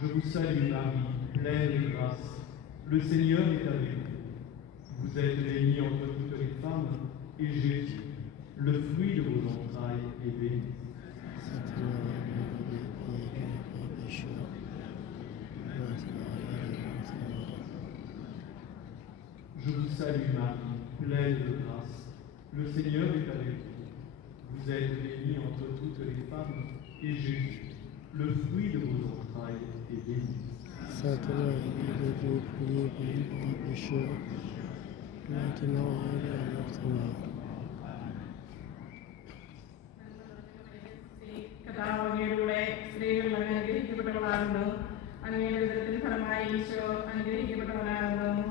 Je vous salue Marie, pleine de grâce. Le Seigneur est avec vous. Vous êtes bénie entre toutes les femmes, et Jésus, le fruit de vos entrailles, est béni. Sainte Marie, Mère de Dieu, priez pour nous pauvres pécheurs, maintenant et à l'heure de notre mort. Je vous salue Marie, pleine de grâce. Le Seigneur est avec vous. Vous êtes bénie entre toutes les femmes, et Jésus, le fruit de vos entrailles, est béni. Sainte Marie, Mère de Dieu, priez pour nous pauvres pécheurs, maintenant et à l'heure de notre mort. കർത്താവ് അങ്ങയുടെ സ്ത്രീകൾ അങ്ങ് അനുഗ്രഹിക്കപ്പെട്ടവളാകുന്നു. അങ്ങയുടെ ഉദരത്തിൻ ഫലമായി ഈശോ അനുഗ്രഹിക്കപ്പെട്ടവനാകുന്നു.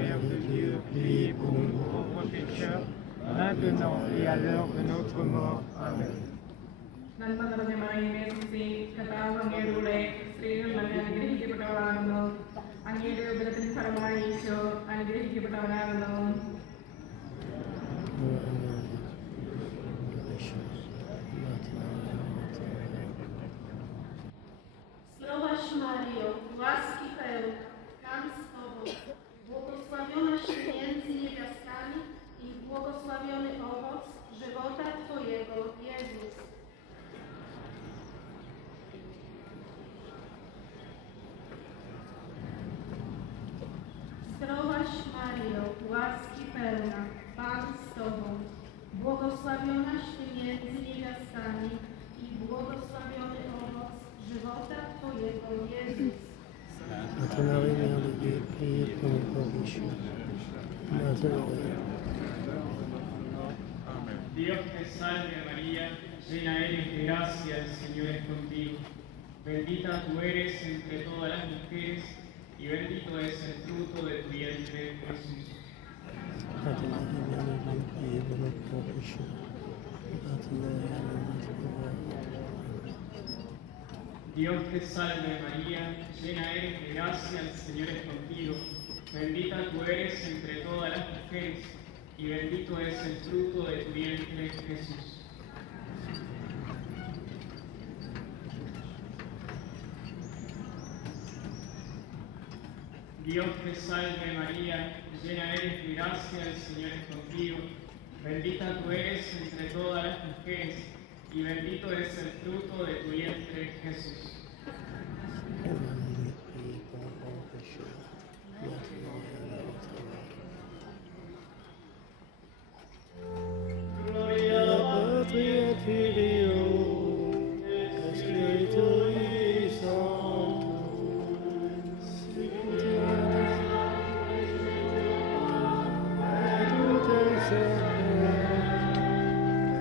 Mère de Dieu, priez pour nous pauvres pécheurs, maintenant et à l'heure de notre mort. Amen. നന്മ നിറഞ്ഞ മറിയമേ സുസ്തി, കർത്താവ് അങ്ങയുടെ സ്ത്രീകൾ അങ്ങ് അനുഗ്രഹിക്കപ്പെട്ടവളാകുന്നു. അങ്ങയുടെ ഉദരത്തിൻ ഫലമായി ഈശോ അനുഗ്രഹിക്കപ്പെട്ടവനാകുന്നു. Zdrowaś Maryjo, łaski pełna, Pan z Tobą, błogosławionaś Ty między niewiastami i błogosławiony owoc żywota Twojego, Jezus. Zdrowaś Maryjo, łaski pełna, Pan z Tobą, błogosławionaś Ty między niewiastami i błogosławiony owoc żywota Twojego, Jezus. Sainte Marie, Mère de Dieu, priez pour nous pauvres pécheurs, maintenant et à l'heure. Dios te salve María, llena eres de gracia, el Señor es contigo. Bendita tú eres entre todas las mujeres, y bendito es el fruto de tu vientre, Jesús. Sainte Marie, Mère de Dieu, priez pour nous pauvres pécheurs, maintenant et à l'heure de notre mort. Dios te salve María, llena eres de gracia, el Señor es contigo. Bendita tú eres entre todas las mujeres, y bendito es el fruto de tu vientre, Jesús. Dios te salve María, llena eres de gracia, el Señor es contigo. Bendita tú eres entre todas las mujeres, y bendito es el fruto de tu vientre, Jesús. Priez pour nous pauvres pécheurs, maintenant et à l'heure de notre mort. Gloria Patri et Filio et Spiritui Sanctus, sicut et ut in semper,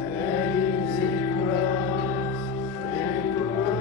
et in saecula saeculorum.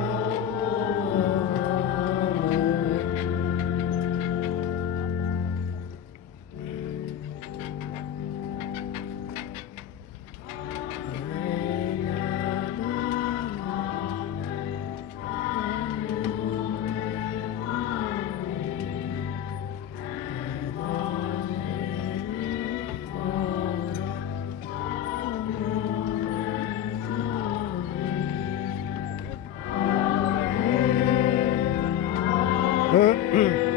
Amen.